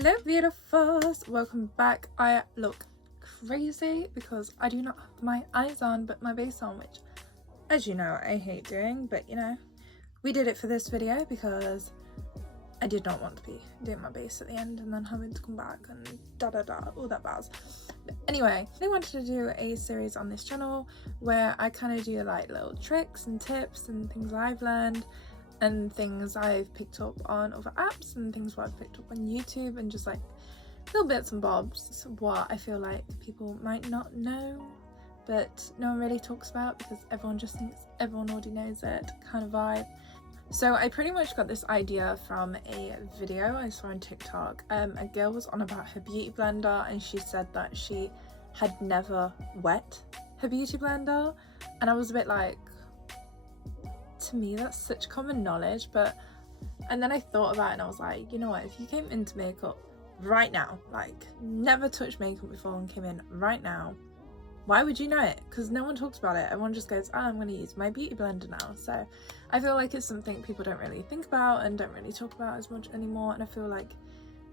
Hello beautifuls, welcome back. I look crazy because I do not have my eyes on but my base on, which as you know I hate doing, but you know, we did it for this video because I did not want to be doing my base at the end and then having to come back and all that buzz. But anyway, I wanted to do a series on this channel where I kind of do like little tricks and tips and things I've learned and things I've picked up on other apps and things what I've picked up on YouTube, and just like little bits and bobs what I feel like people might not know but no one really talks about because everyone just thinks everyone already knows it kind of vibe. So I pretty much got this idea from a video I saw on TikTok. A girl was on about her beauty blender and she said that she had never wet her beauty blender, and I was a bit like, to me that's such common knowledge, and then I thought about it and I was like, you know what, if you came into makeup right now, like never touched makeup before and came in right now, why would you know it? Because no one talks about it. Everyone just goes, oh, I'm going to use my beauty blender now. So I feel like it's something people don't really think about and don't really talk about as much anymore, and I feel like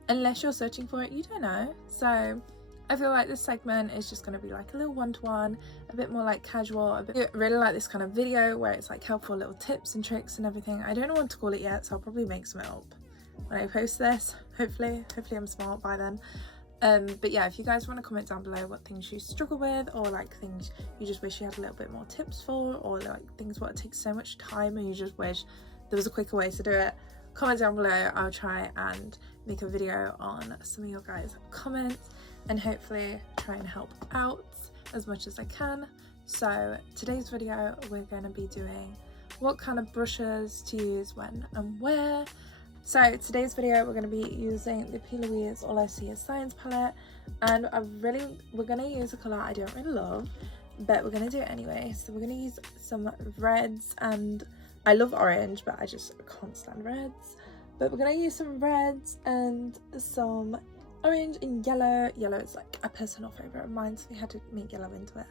unless you're searching for it, you don't know. So I feel like this segment is just going to be like a little one-to-one, a bit more like casual. I really like this kind of video where it's like helpful little tips and tricks and everything. I don't know what to call it yet, so I'll probably make something up when I post this. Hopefully I'm smart by then. But yeah, if you guys want to comment down below what things you struggle with, or like things you just wish you had a little bit more tips for, or like things what take so much time and you just wish there was a quicker way to do it, comment down below. I'll try and make a video on some of your guys' comments and hopefully try and help out as much as I can. So today's video we're going to be doing what kind of brushes to use when and where. So today's video we're going to be using the P.LOUISE All I See Is Science palette, and we're going to use a colour I don't really love, but we're going to do it anyway. So we're going to use some reds, and I love orange but I just can't stand reds, but we're going to use some reds and some orange and yellow. Yellow is like a personal favourite of mine, so we had to make yellow into it,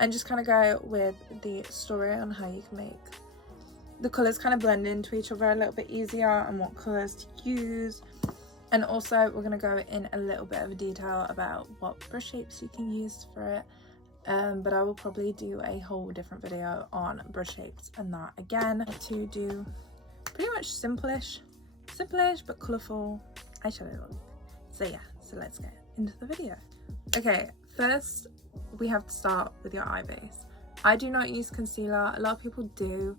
and just kind of go with the story on how you can make the colours kind of blend into each other a little bit easier and what colours to use. And also we're going to go in a little bit of detail about what brush shapes you can use for it, but I will probably do a whole different video on brush shapes and that again, to do pretty much simple-ish but colourful eyeshadow look. So yeah, so let's get into the video. Okay, first we have to start with your eye base. I do not use concealer. A lot of people do.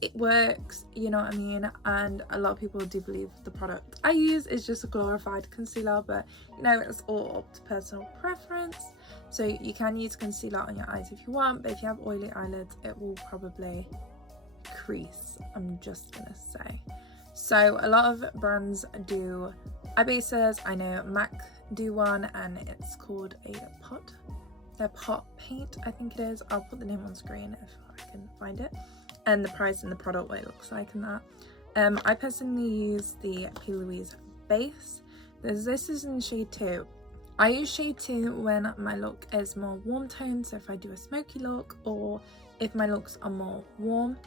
It works, you know what I mean, and a lot of people do believe the product I use is just a glorified concealer, but you know, it's all up to personal preference. So you can use concealer on your eyes if you want, but if you have oily eyelids it will probably crease, I'm just gonna say. So a lot of brands do eye bases. I know MAC do one and it's called their pot paint, I think it is. I'll put the name on screen if I can find it, and the price and the product, what it looks like and that. I personally use the P.LOUISE base. This is in shade 2. I use shade 2 when my look is more warm toned, so if I do a smoky look or if my looks are more warm,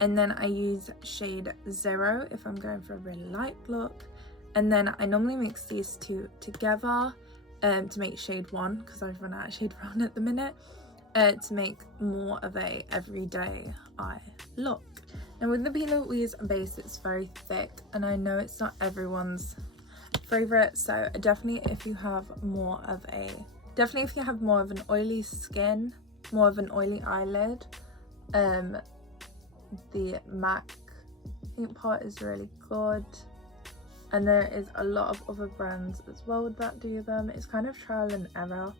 and then I use shade 0 if I'm going for a really light look, and then I normally mix these two together to make shade 1, because I've run out of shade 1 at the minute, to make more of a everyday eye look. And with the P.LOUISE base it's very thick, and I know it's not everyone's favorite, so definitely if you have more of an oily skin, more of an oily eyelid, the MAC paint pot is really good, and there is a lot of other brands as well that do them. It's kind of trial and error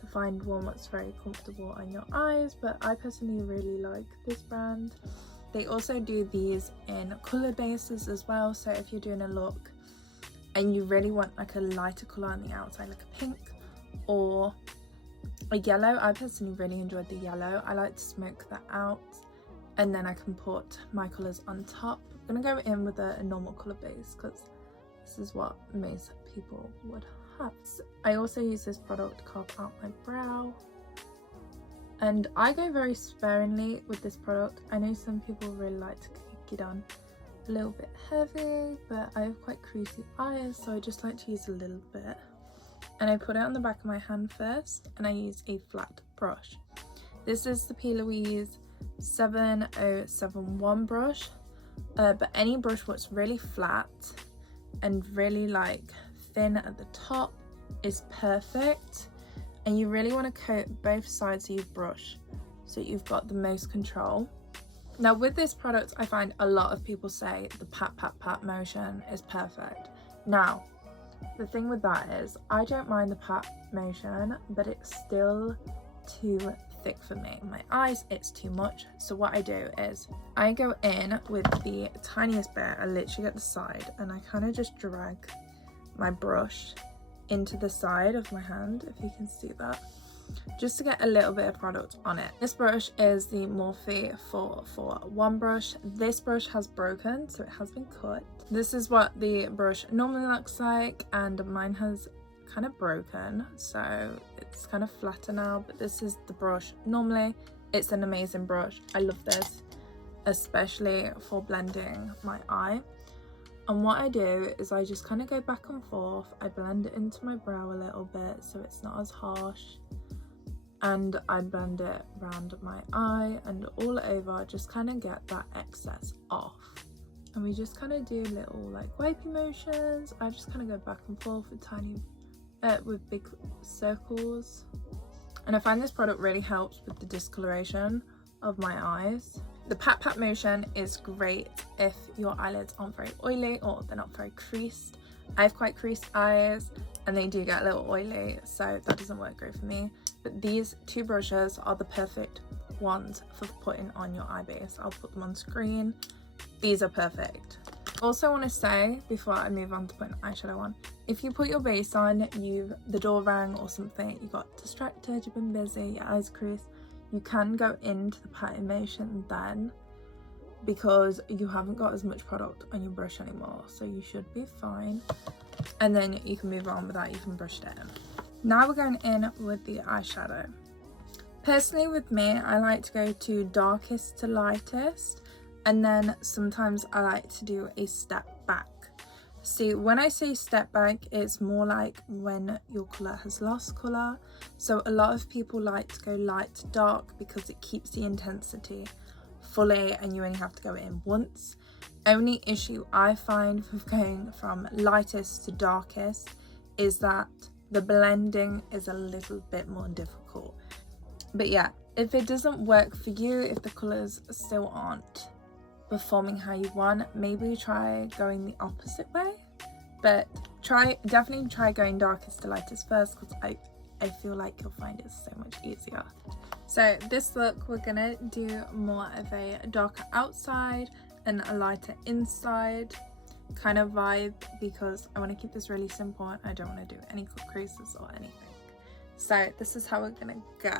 to find one that's very comfortable on your eyes, but I personally really like this brand. They also do these in colour bases as well, so if you're doing a look and you really want like a lighter colour on the outside, like a pink or a yellow, I personally really enjoyed the yellow. I like to smoke that out and then I can put my colours on top. I'm gonna go in with a normal colour base because this is what most people would have. So I also use this product, Carve Out My Brow, and I go very sparingly with this product. I know some people really like to kick it on, a little bit heavy, but I have quite creasy eyes, so I just like to use a little bit. And I put it on the back of my hand first, and I use a flat brush. This is the P.LOUISE 7071 brush, but any brush that's really flat and really like thin at the top is perfect. And you really want to coat both sides of your brush so you've got the most control. Now with this product, I find a lot of people say the pat pat pat motion is perfect. Now the thing with that is I don't mind the pat motion, but it's still too thick for me. In my eyes it's too much, so what I do is I go in with the tiniest bit. I literally get the side and I kind of just drag my brush into the side of my hand, if you can see that, just to get a little bit of product on it. This brush is the Morphe 441 brush. This brush has broken, so it has been cut. This is what the brush normally looks like, and mine has kind of broken, so it's kind of flatter now, but this is the brush normally. It's an amazing brush. I love this, especially for blending my eye. And what I do is I just kind of go back and forth. I blend it into my brow a little bit so it's not as harsh, and I blend it around my eye and all over, just kind of get that excess off. And we just kind of do little like wipey motions. I just kind of go back and forth with with big circles. And I find this product really helps with the discoloration of my eyes. The pat pat motion is great if your eyelids aren't very oily or they're not very creased. I have quite creased eyes and they do get a little oily, so that doesn't work great for me. But these two brushes are the perfect ones for putting on your eye base. I'll put them on screen. These are perfect. Also want to say, before I move on to putting eyeshadow on, if you put your base on, the door rang or something, you got distracted, you've been busy, your eyes creased, you can go into the patting motion then, because you haven't got as much product on your brush anymore, so you should be fine. And then you can move on with that, you can brush it in. Now we're going in with the eyeshadow. Personally with me, I like to go to darkest to lightest, and then sometimes I like to do a step back. See, when I say step back, it's more like when your colour has lost colour. So a lot of people like to go light to dark because it keeps the intensity fully and you only have to go in once. Only issue I find with going from lightest to darkest is that the blending is a little bit more difficult. But yeah, if it doesn't work for you, if the colours still aren't performing how you want, maybe try going the opposite way, but definitely try going darkest to lightest first, because I feel like you'll find it so much easier. So this look, we're gonna do more of a darker outside and a lighter inside kind of vibe, because I want to keep this really simple and I don't want to do any cut creases or anything. So this is how we're gonna go.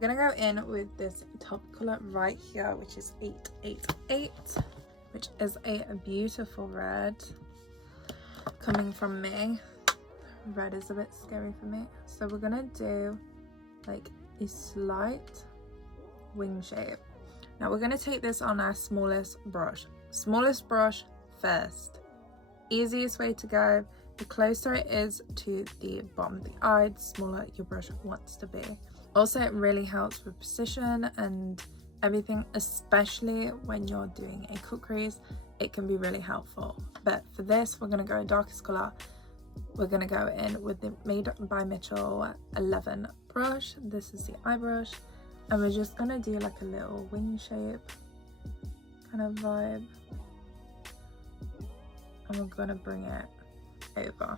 I'm gonna go in with this top color right here, which is 888, which is a beautiful red coming from me. Red is a bit scary for me, so we're gonna do like a slight wing shape. Now we're gonna take this on our smallest brush first. Easiest way to go. The closer it is to the bottom of the eye, the smaller your brush wants to be. Also, it really helps with precision and everything, especially when you're doing a cut crease. It can be really helpful. But for this, we're going to go darkest color. We're going to go in with the Made by Mitchell 11 brush. This is the eye brush. And we're just going to do like a little wing shape kind of vibe. And we're going to bring it over.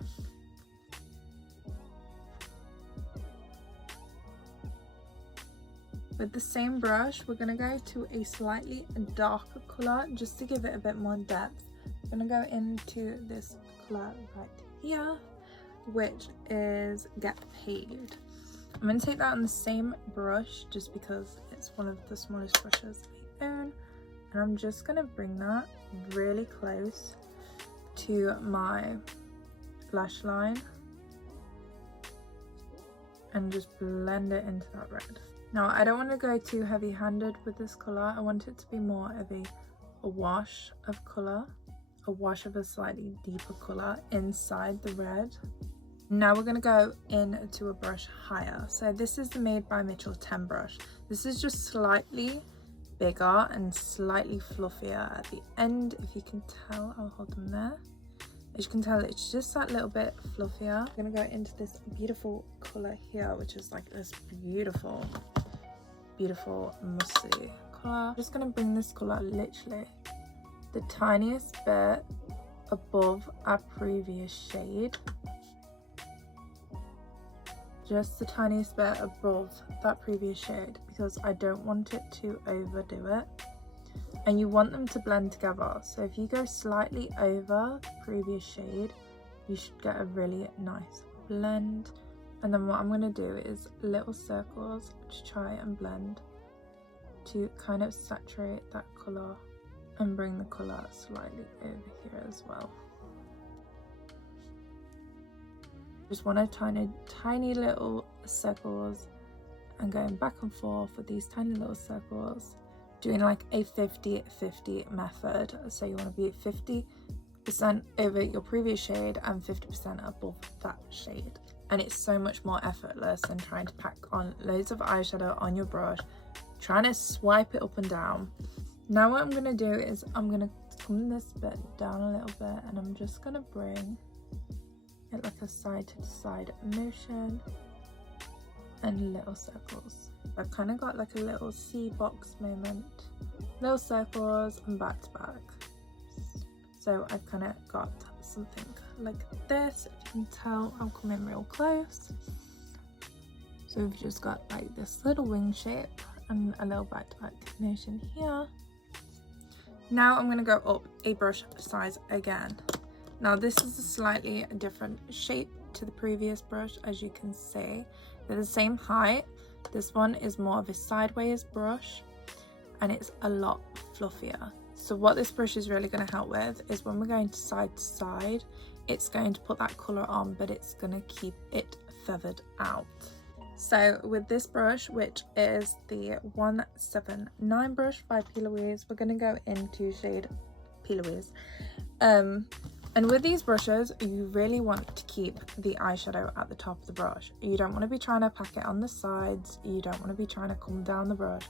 With the same brush, we're going to go to a slightly darker colour just to give it a bit more depth. I'm going to go into this colour right here, which is Get Paid. I'm going to take that on the same brush just because it's one of the smallest brushes I own, and I'm just going to bring that really close to my lash line and just blend it into that red. Now, I don't want to go too heavy-handed with this colour. I want it to be more of a wash of colour. a wash of a slightly deeper colour inside the red. Now we're going to go into a brush higher. So this is the Made by Mitchell 10 brush. This is just slightly bigger and slightly fluffier at the end. If you can tell, I'll hold them there. As you can tell, it's just that little bit fluffier. I'm going to go into this beautiful colour here, which is like this beautiful musty colour. I'm just going to bring this colour literally the tiniest bit above our previous shade. Just the tiniest bit above that previous shade, because I don't want it to overdo it. And you want them to blend together. So if you go slightly over the previous shade, you should get a really nice blend. And then what I'm going to do is little circles to try and blend to kind of saturate that colour and bring the colour slightly over here as well. Just want to tiny little circles and going back and forth with these tiny little circles, doing like a 50-50 method. So you want to be 50% over your previous shade and 50% above that shade. And it's so much more effortless than trying to pack on loads of eyeshadow on your brush, trying to swipe it up and down. Now what I'm going to do is I'm going to come this bit down a little bit, and I'm just going to bring it like a side to side motion and little circles. I've kind of got like a little C box moment, little circles and back to back. So I've kind of got something like this. If you can tell, I'll come in real close. So we've just got like this little wing shape and a little back to back motion here. Now I'm going to go up a brush size again. Now this is a slightly different shape to the previous brush. As you can see, they're the same height. This one is more of a sideways brush and it's a lot fluffier. So what this brush is really going to help with is when we're going to side, it's going to put that colour on, but it's going to keep it feathered out. So with this brush, which is the 179 brush by P.LOUISE, we're going to go into shade P.LOUISE. And with these brushes, you really want to keep the eyeshadow at the top of the brush. You don't want to be trying to pack it on the sides. You don't want to be trying to come down the brush.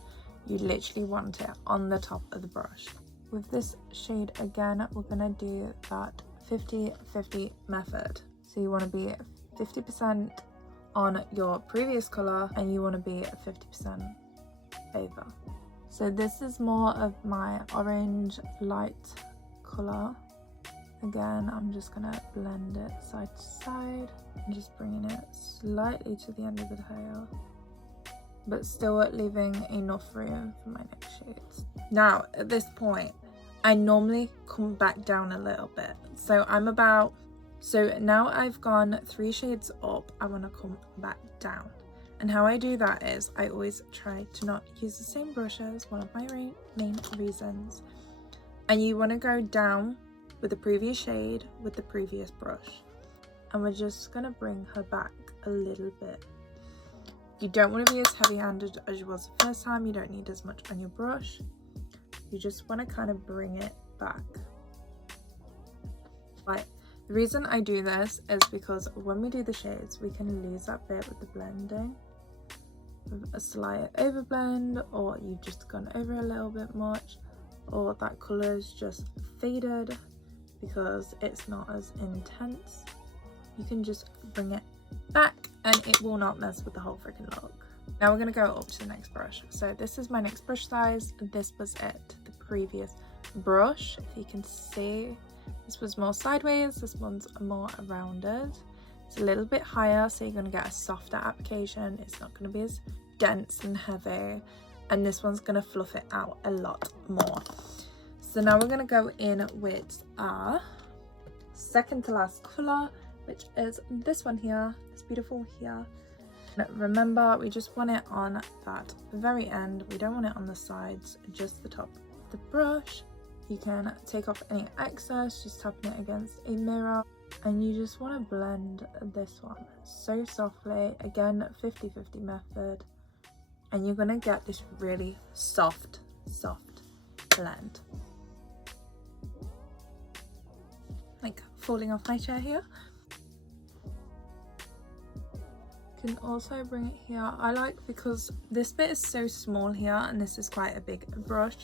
You literally want it on the top of the brush. With this shade again, we're going to do that 50-50 method. So you want to be 50% on your previous colour and you want to be 50% over. So this is more of my orange light colour. Again, I'm just going to blend it side to side and just bringing it slightly to the end of the tail, but still leaving enough room for my next shades. Now at this point, I normally come back down a little bit. So now I've gone 3 shades up, I want to come back down. And how I do that is I always try to not use the same brushes, one of my main reasons. And you want to go down with the previous shade with the previous brush. And we're just going to bring her back a little bit. You don't want to be as heavy-handed as you was the first time. You don't need as much on your brush. You just want to kind of bring it back. Right. The reason I do this is because when we do the shades, we can lose that bit with the blending. With a slight overblend, or you've just gone over a little bit much, or that colour is just faded because it's not as intense. You can just bring it back and it will not mess with the whole freaking look. Now we're going to go up to the next brush. So this is my next brush size. This was it, the previous brush. If you can see, this was more sideways, this one's more rounded. It's a little bit higher, so you're going to get a softer application. It's not going to be as dense and heavy, and this one's going to fluff it out a lot more. So now we're going to go in with our second to last colour, which is this one here, this beautiful here. And remember, we just want it on that very end. We don't want it on the sides, just the top of the brush. You can take off any excess, just tapping it against a mirror. And you just want to blend this one so softly. Again, 50-50 method. And you're going to get this really soft blend. falling off my chair here. Can also bring it here. I like, because this bit is so small here and this is quite a big brush,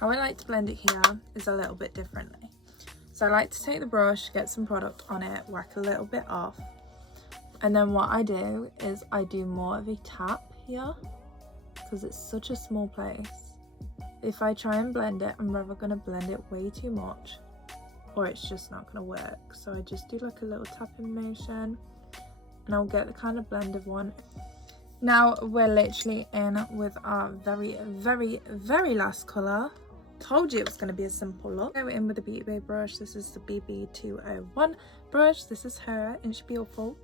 how I like to blend it here is a little bit differently. So I like to take the brush, get some product on it, whack a little bit off, and then what I do is I do more of a tap here because it's such a small place. If I try and blend it, I'm rather going to blend it way too much or it's just not going to work. So I just do like a little tapping motion and I'll get the kind of blended one. Now we're literally in with our very last colour. Told you it was going to be a simple look. Go in with the Beauty Bay brush. This is the BB201 brush. This is her and she's beautiful.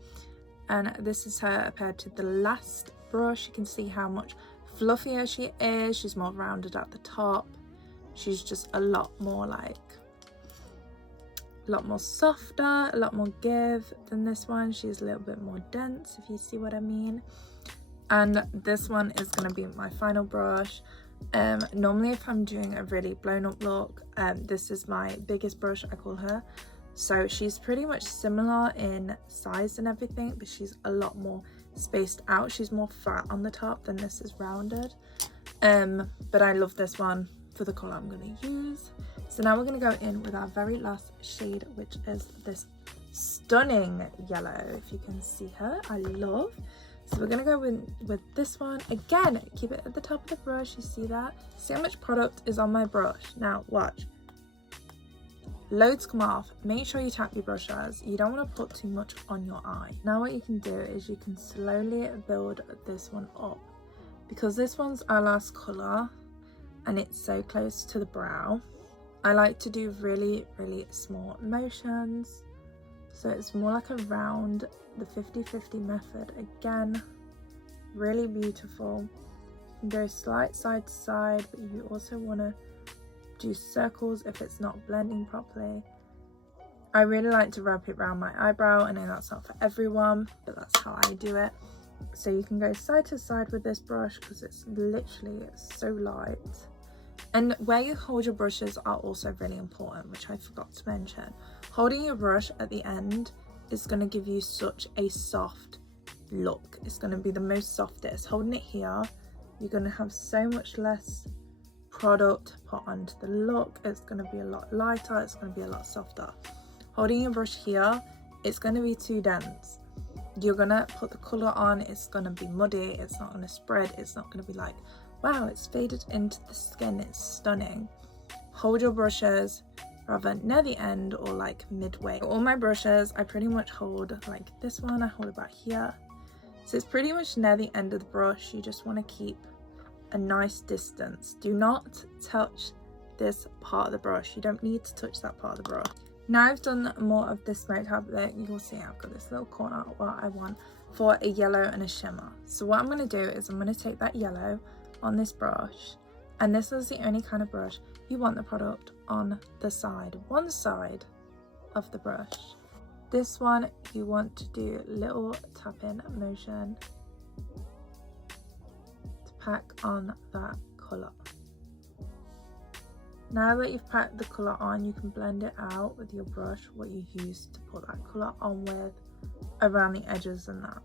And this is her paired to the last brush. You can see how much fluffier she is. She's more rounded at the top. She's just a lot more like, a lot more softer, a lot more give than this one. She's a little bit more dense, if you see what I mean. And this one is going to be my final brush. Normally if I'm doing a really blown up look, this is my biggest brush, I call her. So she's pretty much similar in size and everything, but she's a lot more spaced out. She's more flat on the top than this is rounded. But I love this one for the colour I'm going to use. So now we're going to go in with our very last shade, which is this stunning yellow. If you can see her, I love. So we're going to go with this one. Again, keep it at the top of the brush. You see that? See how much product is on my brush? Now watch. Loads come off. Make sure you tap your brushes. You don't want to put too much on your eye. Now what you can do is you can slowly build this one up. Because this one's our last colour and it's so close to the brow, I like to do really small motions. So it's more like around the 50-50 method. Again, really beautiful. You can go slight side to side, but you also want to do circles if it's not blending properly. I really like to wrap it around my eyebrow. I know that's not for everyone, but that's how I do it. So you can go side to side with this brush because it's literally so light. And where you hold your brushes are also really important, which I forgot to mention. Holding your brush at the end is going to give you such a soft look. It's going to be the most softest. Holding it here, you're going to have so much less product put onto the look. It's going to be a lot lighter. It's going to be a lot softer. Holding your brush here, it's going to be too dense. You're going to put the colour on. It's going to be muddy. It's not going to spread. It's not going to be like, wow, it's faded into the skin. It's stunning. Hold your brushes rather near the end or like midway. All my brushes, I pretty much hold like this one. I hold about here. So it's pretty much near the end of the brush. You just want to keep a nice distance. Do not touch this part of the brush. You don't need to touch that part of the brush. Now I've done more of this smoked out there, you will see I've got this little corner where I want for a yellow and a shimmer. So what I'm going to do is I'm going to take that yellow on this brush, and this is the only kind of brush you want the product on the side, one side of the brush. This one you want to do little tapping motion to pack on that colour. Now that you've packed the colour on, you can blend it out with your brush, what you used to put that colour on with, around the edges and that.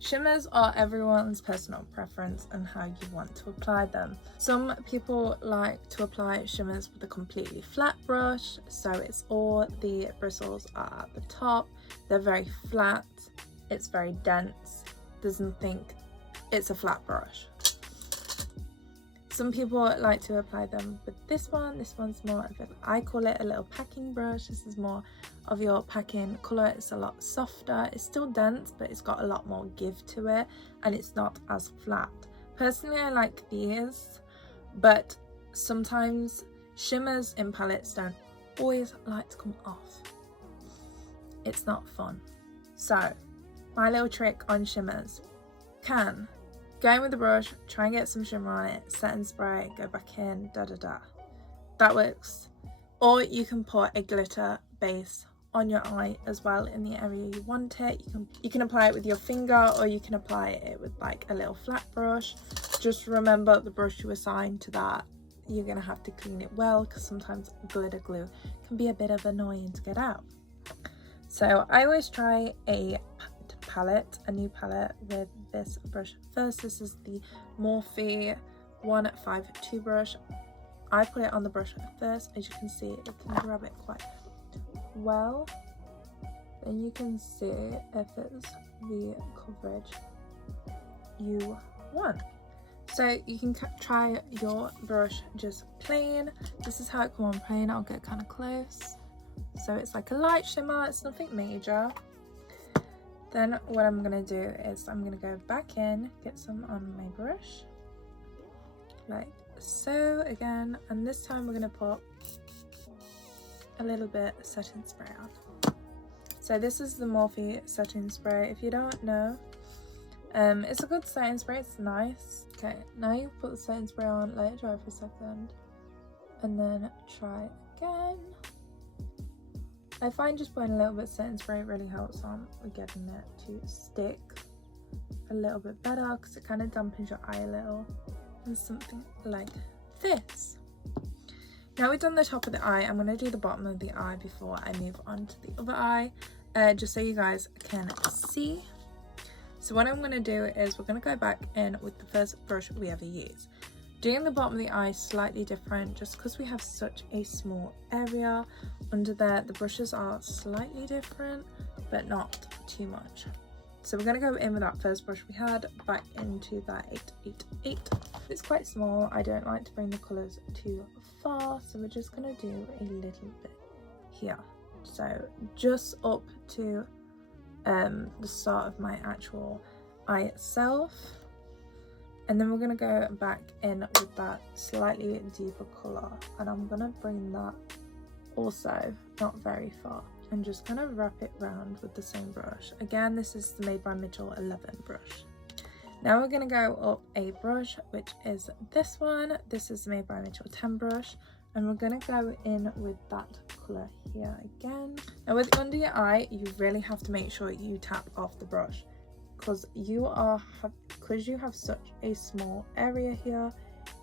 Shimmers are everyone's personal preference and how you want to apply them. Some people like to apply shimmers with a completely flat brush, so it's all the bristles are at the top, they're very flat, it's very dense, doesn't think it's a flat brush. Some people like to apply them with this one. This one's more of I call it a little packing brush. This is more of your packing colour. It's a lot softer. It's still dense, but it's got a lot more give to it, and it's not as flat. Personally, I like these, but sometimes shimmers in palettes don't always like to come off. It's not fun. So, my little trick on shimmers: can go in with the brush, try and get some shimmer on it, set and spray, go back in, that works. Or you can put a glitter base on your eye as well in the area you want it. You can apply it with your finger, or you can apply it with like a little flat brush. Just remember the brush you assign to that, you're gonna have to clean it well, because sometimes glitter glue can be a bit of annoying to get out. So I always try a new palette with this brush first. This is the Morphe 152 brush. I put it on the brush first. As you can see, it can grab it quite well. Then you can see if it's the coverage you want. So you can try your brush just plain. This is how it comes on plain. I'll get kind of close. So it's like a light shimmer, it's nothing major. Then what I'm gonna do is I'm gonna go back in, get some on my brush, like so again, and this time we're gonna put a little bit of setting spray on. So this is the Morphe setting spray. If you don't know, it's a good setting spray, it's nice. Okay, now you put the setting spray on, let it dry for a second, and then try again. I find just putting a little bit of setting spray really helps on getting it to stick a little bit better, because it kind of dampens your eye a little, and something like this. Now we've done the top of the eye, I'm going to do the bottom of the eye before I move on to the other eye, just so you guys can see. So what I'm going to do is we're going to go back in with the first brush we ever use. Doing the bottom of the eye slightly different, just because we have such a small area under there. The brushes are slightly different, but not too much. So we're going to go in with that first brush we had, back into that 888. It's quite small, I don't like to bring the colours too far, so we're just going to do a little bit here. So just up to the start of my actual eye itself. And then we're going to go back in with that slightly deeper colour, and I'm going to bring that also not very far and just kind of wrap it round with the same brush. Again, this is the Made by Mitchell 11 brush. Now we're going to go up a brush, which is this one. This is the Made by Mitchell 10 brush, and we're going to go in with that colour here again. Now with under your eye, you really have to make sure you tap off the brush, because you have such a small area here,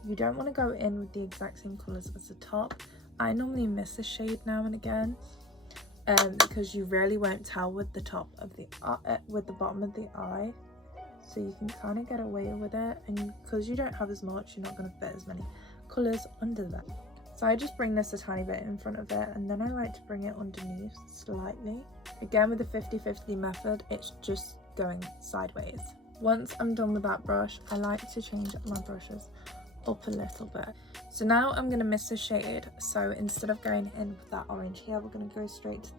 you don't want to go in with the exact same colours as the top. I normally miss a shade now and again, because you really won't tell with the top of the with the bottom of the eye, so you can kind of get away with it, and because you don't have as much, you're not going to fit as many colours under that. So I just bring this a tiny bit in front of it, and then I like to bring it underneath slightly. Again, with the 50-50 method, it's just going sideways. Once I'm done with that brush, I like to change my brushes up a little bit. So now I'm going to miss a shade, so instead of going in with that orange here, we're going to go straight to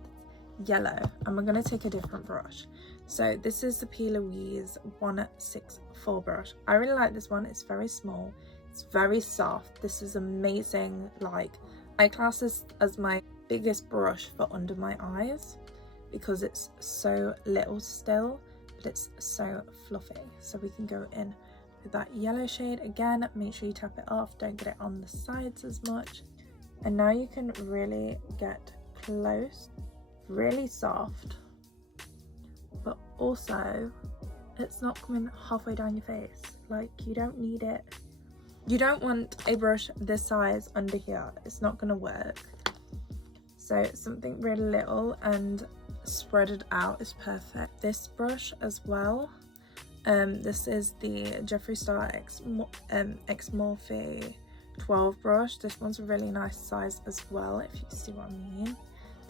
the yellow, and we're going to take a different brush. So this is the P.LOUISE 164 brush. I really like this one. It's very small, it's very soft. This is amazing. Like, I class this as my biggest brush for under my eyes, because it's so little still, but it's so fluffy. So we can go in with that yellow shade again. Make sure you tap it off, don't get it on the sides as much. And now you can really get close, really soft, but also it's not coming halfway down your face. Like, you don't need it. You don't want a brush this size under here, it's not going to work. So something really little and spread it out is perfect. This brush as well, this is the Jeffree Star X Morphe 12 brush. This one's a really nice size as well, if you see what I mean.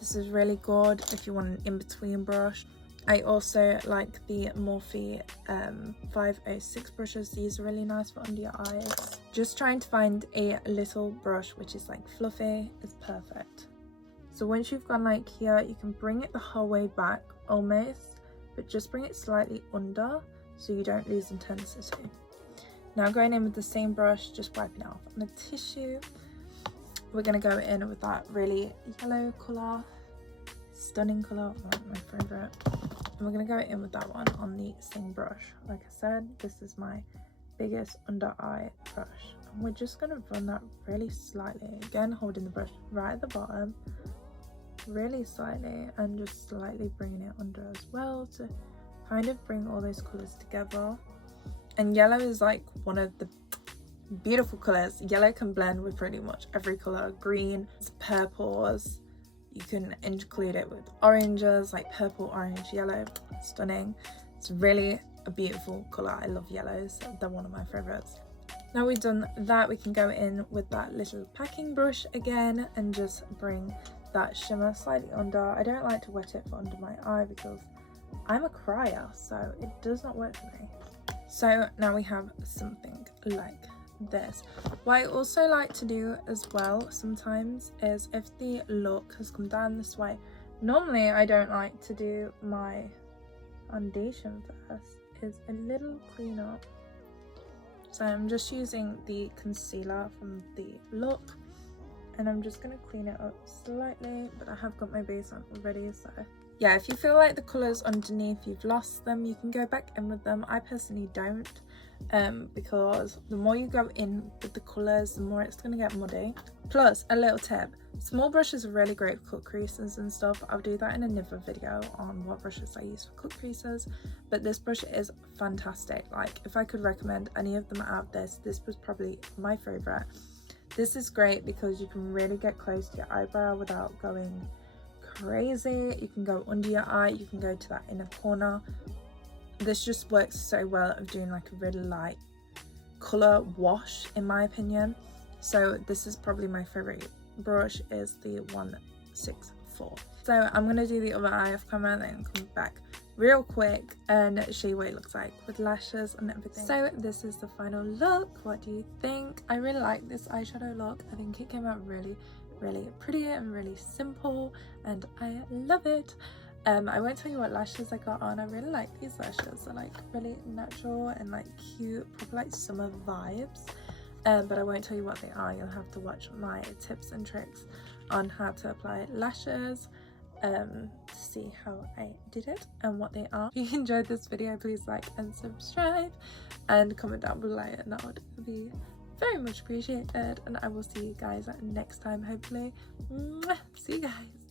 This is really good if you want an in-between brush. I also like the Morphe 506 brushes. These are really nice for under your eyes. Just trying to find a little brush which is like fluffy is perfect. So once you've gone like here, you can bring it the whole way back almost, but just bring it slightly under so you don't lose intensity. Now going in with the same brush, just wiping it off on a tissue. We're going to go in with that really yellow colour, stunning colour, my favourite. And we're going to go in with that one on the same brush. Like I said, this is my biggest under eye brush. And we're just going to run that really slightly. Again, holding the brush right at the bottom, really slightly, and just slightly bringing it under as well to kind of bring all those colours together. And yellow is like one of the beautiful colours. Yellow can blend with pretty much every colour. Green, purples, You can include it with oranges, like purple, orange, yellow. Stunning. It's really a beautiful colour. I love yellows. They're one of my favourites. Now we've done that, we can go in with that little packing brush again and just bring that shimmer slightly under. I don't like to wet it for under my eye because I'm a crier, so it does not work for me. So now we have something like this. What I also like to do as well sometimes is, if the look has come down this way, normally I don't like to do my foundation first, is a little clean up. So I'm just using the concealer from the look and I'm just going to clean it up slightly, but I have got my base on already. So yeah, if you feel like the colours underneath you've lost them, you can go back in with them. I personally don't, because the more you go in with the colours, the more it's going to get muddy. Plus, a little tip, small brushes are really great for cut creases and stuff. I'll do that in another video on what brushes I use for cut creases, but this brush is fantastic. Like, if I could recommend any of them out of this was probably my favourite. This is great because you can really get close to your eyebrow without going crazy. You can go under your eye, you can go to that inner corner. This just works so well of doing like a really light colour wash, in my opinion. So this is probably my favourite brush, is the 164. So I'm going to do the other eye off camera and then come back real quick and show you what it looks like with lashes and everything. So this is the final look. What do you think? I really like this eyeshadow look. I think it came out really pretty and really simple and I love it. I won't tell you what lashes I got on. I really like these lashes. They're like really natural and like cute, proper like summer vibes. But I won't tell you what they are. You'll have to watch my tips and tricks on how to apply lashes to see how I did it and what they are. If you enjoyed this video, please like and subscribe and comment down below, and that would be very much appreciated. And I will see you guys next time, hopefully. Mwah! See you guys.